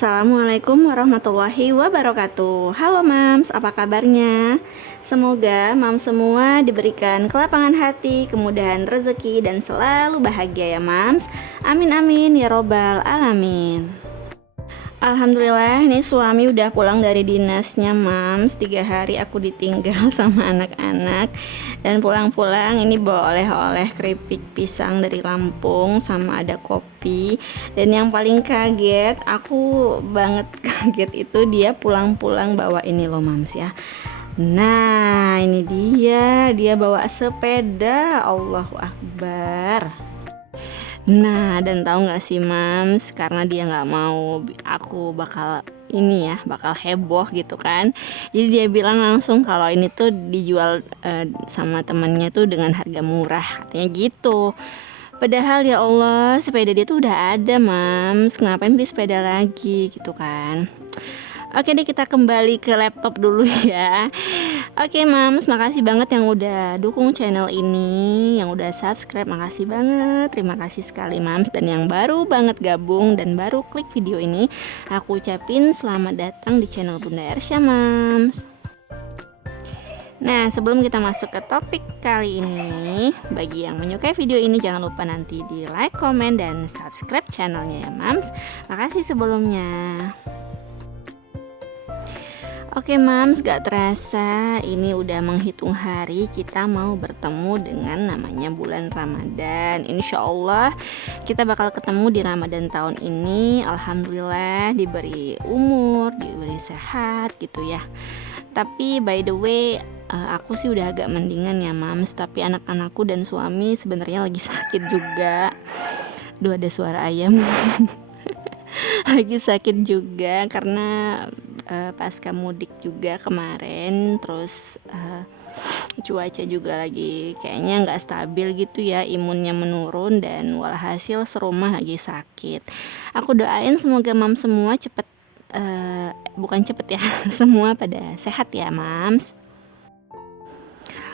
Assalamualaikum warahmatullahi wabarakatuh. Halo Mams, apa kabarnya? Semoga Mams semua diberikan kelapangan hati, kemudahan rezeki, dan selalu bahagia ya Mams. Amin amin ya robbal alamin. Alhamdulillah nih suami udah pulang dari dinasnya Mams. 3 hari aku ditinggal sama anak-anak. Dan pulang-pulang ini bawa oleh-oleh keripik pisang dari Lampung, sama ada kopi. Dan yang paling kaget, aku banget kaget itu dia pulang-pulang bawa ini loh Mams ya. Nah ini dia bawa sepeda. Allahu Akbar. Nah, dan tahu nggak sih Mams, karena dia nggak mau aku bakal ini ya, bakal heboh gitu kan. Jadi dia bilang langsung kalau ini tuh dijual sama temannya tuh dengan harga murah, katanya gitu. Padahal ya Allah, sepeda dia tuh udah ada Mams, ngapain beli sepeda lagi gitu kan. Oke deh, kita kembali ke laptop dulu ya. Oke Mams, makasih banget yang udah dukung channel ini, yang udah subscribe, makasih banget. Terima kasih sekali Mams. Dan yang baru banget gabung dan baru klik video ini, aku ucapin selamat datang di channel Bunda Ersya Mams. Nah, sebelum kita masuk ke topik kali ini, bagi yang menyukai video ini jangan lupa nanti di like, komen, dan subscribe channelnya ya Mams. Makasih sebelumnya. Oke Mams, gak terasa ini udah menghitung hari kita mau bertemu dengan namanya bulan Ramadan. Insya Allah kita bakal ketemu di Ramadan tahun ini. Alhamdulillah diberi umur, diberi sehat gitu ya. Tapi by the way, aku sih udah agak mendingan ya Mams. Tapi anak-anakku dan suami sebenarnya lagi sakit juga. Duh, ada suara ayam. Lagi sakit juga karena pasca mudik juga kemarin, terus cuaca juga lagi kayaknya nggak stabil gitu ya, imunnya menurun, dan walhasil serumah lagi sakit. Aku doain semoga Mams semua cepet, bukan cepet ya, semua pada sehat ya Mams.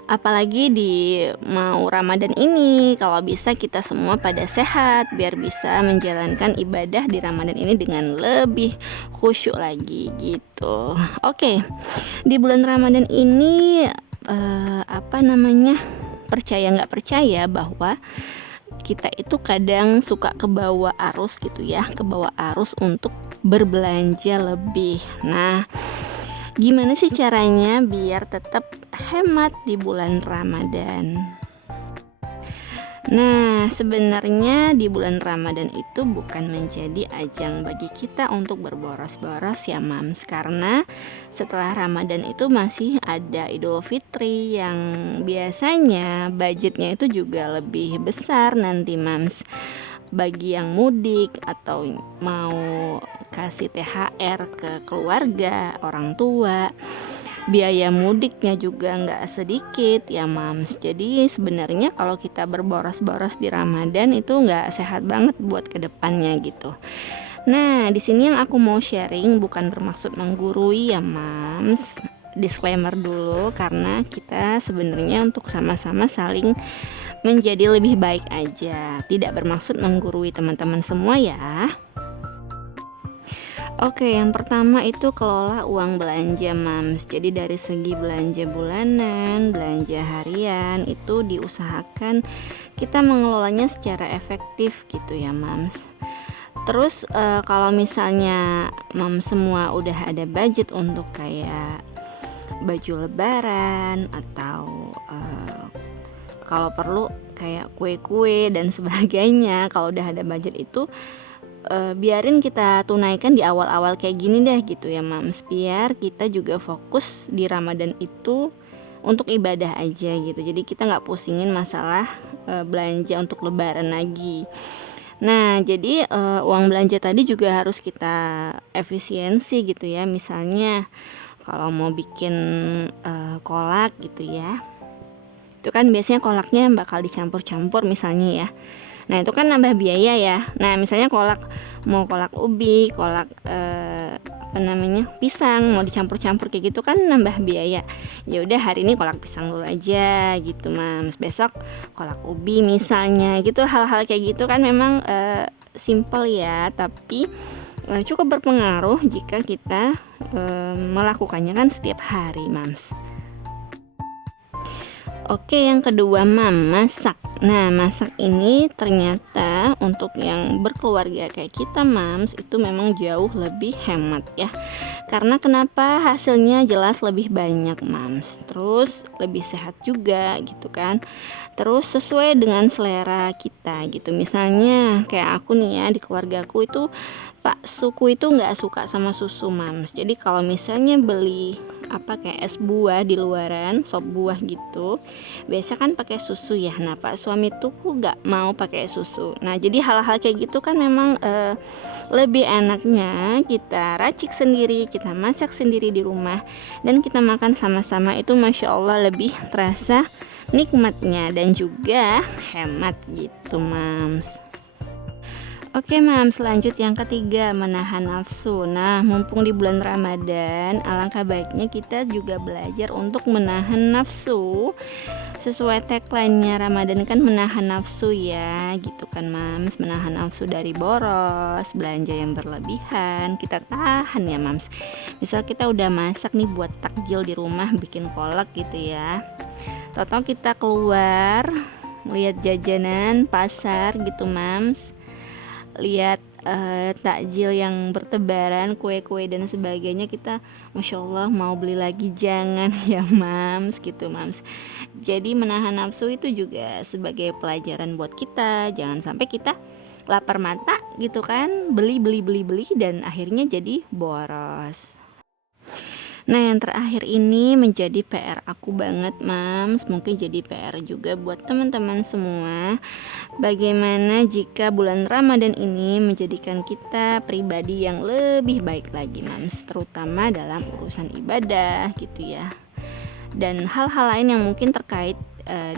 Apalagi di mau Ramadan ini, kalau bisa kita semua pada sehat biar bisa menjalankan ibadah di Ramadan ini dengan lebih khusyuk lagi gitu. Oke, di bulan Ramadan ini percaya nggak percaya bahwa kita itu kadang suka kebawa arus gitu ya, kebawa arus untuk berbelanja lebih. Nah, gimana sih caranya biar tetap hemat di bulan Ramadan? Nah, sebenarnya di bulan Ramadan itu bukan menjadi ajang bagi kita untuk berboros-boros ya Mams. Karena setelah Ramadan itu masih ada Idul Fitri yang biasanya budgetnya itu juga lebih besar nanti Mams. Bagi yang mudik atau mau kasih THR ke keluarga, orang tua, biaya mudiknya juga nggak sedikit ya Mams. Jadi sebenarnya kalau kita berboros-boros di Ramadan itu nggak sehat banget buat kedepannya gitu. Nah, di sini yang aku mau sharing bukan bermaksud menggurui ya Mams. Disclaimer dulu, karena kita sebenarnya untuk sama-sama saling menjadi lebih baik aja, tidak bermaksud menggurui teman-teman semua ya. Oke, yang pertama itu kelola uang belanja Mams. Jadi dari segi belanja bulanan, belanja harian, itu diusahakan kita mengelolanya secara efektif gitu ya Mams. Terus kalau misalnya Mams semua udah ada budget untuk kayak baju lebaran atau kalau perlu kayak kue-kue dan sebagainya, kalau udah ada budget itu biarin kita tunaikan di awal-awal kayak gini deh gitu ya Mams, biar kita juga fokus di Ramadan itu untuk ibadah aja gitu. Jadi kita nggak pusingin masalah belanja untuk lebaran lagi. Nah, jadi uang belanja tadi juga harus kita efisiensi gitu ya. Misalnya kalau mau bikin kolak gitu ya, itu kan biasanya kolaknya bakal dicampur-campur misalnya ya. Nah, itu kan nambah biaya ya. Nah, misalnya mau kolak ubi, kolak pisang, mau dicampur-campur kayak gitu kan nambah biaya. Ya udah, hari ini kolak pisang dulu aja gitu Mams. Besok kolak ubi misalnya gitu. Hal-hal kayak gitu kan memang simple ya, tapi cukup berpengaruh jika kita melakukannya kan setiap hari, Mams. Oke, yang kedua, Mam, masak. Nah, masak ini ternyata untuk yang berkeluarga kayak kita, Mams, itu memang jauh lebih hemat ya. Karena kenapa? Hasilnya jelas lebih banyak, Mams. Terus lebih sehat juga gitu kan. Terus sesuai dengan selera kita gitu. Misalnya kayak aku nih ya, di keluargaku itu Pak suku itu nggak suka sama susu, Mams. Jadi kalau misalnya beli kayak es buah di luaran, sop buah gitu, biasa kan pakai susu ya. Nah, Pak suami tuh nggak mau pakai susu. Nah, jadi hal-hal kayak gitu kan memang lebih enaknya kita racik sendiri, kita masak sendiri di rumah, dan kita makan sama-sama. Itu masya Allah lebih terasa nikmatnya dan juga hemat gitu, Mams. Oke, Mams, lanjut yang ketiga, menahan nafsu. Nah, mumpung di bulan Ramadan, alangkah baiknya kita juga belajar untuk menahan nafsu. Sesuai tagline-nya, Ramadan kan menahan nafsu ya, gitu kan, Mams. Menahan nafsu dari boros, belanja yang berlebihan, kita tahan ya, Mams. Misal kita udah masak nih buat takjil di rumah, bikin kolak gitu ya. Total kita keluar, lihat jajanan pasar gitu, Mams. Lihat takjil yang bertebaran, kue-kue dan sebagainya, kita masya Allah mau beli lagi, jangan ya, Mams, gitu, Mams. Jadi menahan nafsu itu juga sebagai pelajaran buat kita. Jangan sampai kita lapar mata gitu kan, beli dan akhirnya jadi boros. Nah, yang terakhir ini menjadi PR aku banget, Mams. Mungkin jadi PR juga buat teman-teman semua. Bagaimana jika bulan Ramadan ini menjadikan kita pribadi yang lebih baik lagi, Mams, terutama dalam urusan ibadah gitu ya. Dan hal-hal lain yang mungkin terkait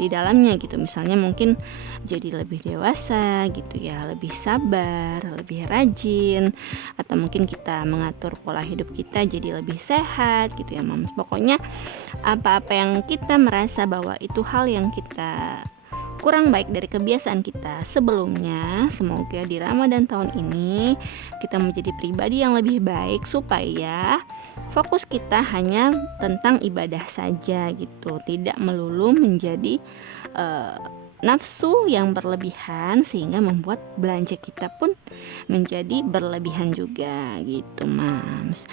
di dalamnya gitu. Misalnya mungkin jadi lebih dewasa gitu ya, lebih sabar, lebih rajin, atau mungkin kita mengatur pola hidup kita jadi lebih sehat gitu ya, Mams. Pokoknya apa-apa yang kita merasa bahwa itu hal yang kita kurang baik dari kebiasaan kita sebelumnya, semoga di Ramadan tahun ini kita menjadi pribadi yang lebih baik, supaya fokus kita hanya tentang ibadah saja gitu, tidak melulu menjadi nafsu yang berlebihan sehingga membuat belanja kita pun menjadi berlebihan juga gitu, Mams.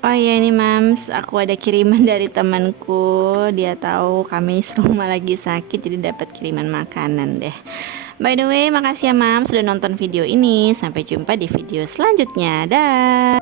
Oh iya nih, Mams, aku ada kiriman dari temanku. Dia tahu kami rumah lagi sakit, jadi dapat kiriman makanan deh. By the way, makasih ya, Mams, sudah nonton video ini. Sampai jumpa di video selanjutnya. Dah.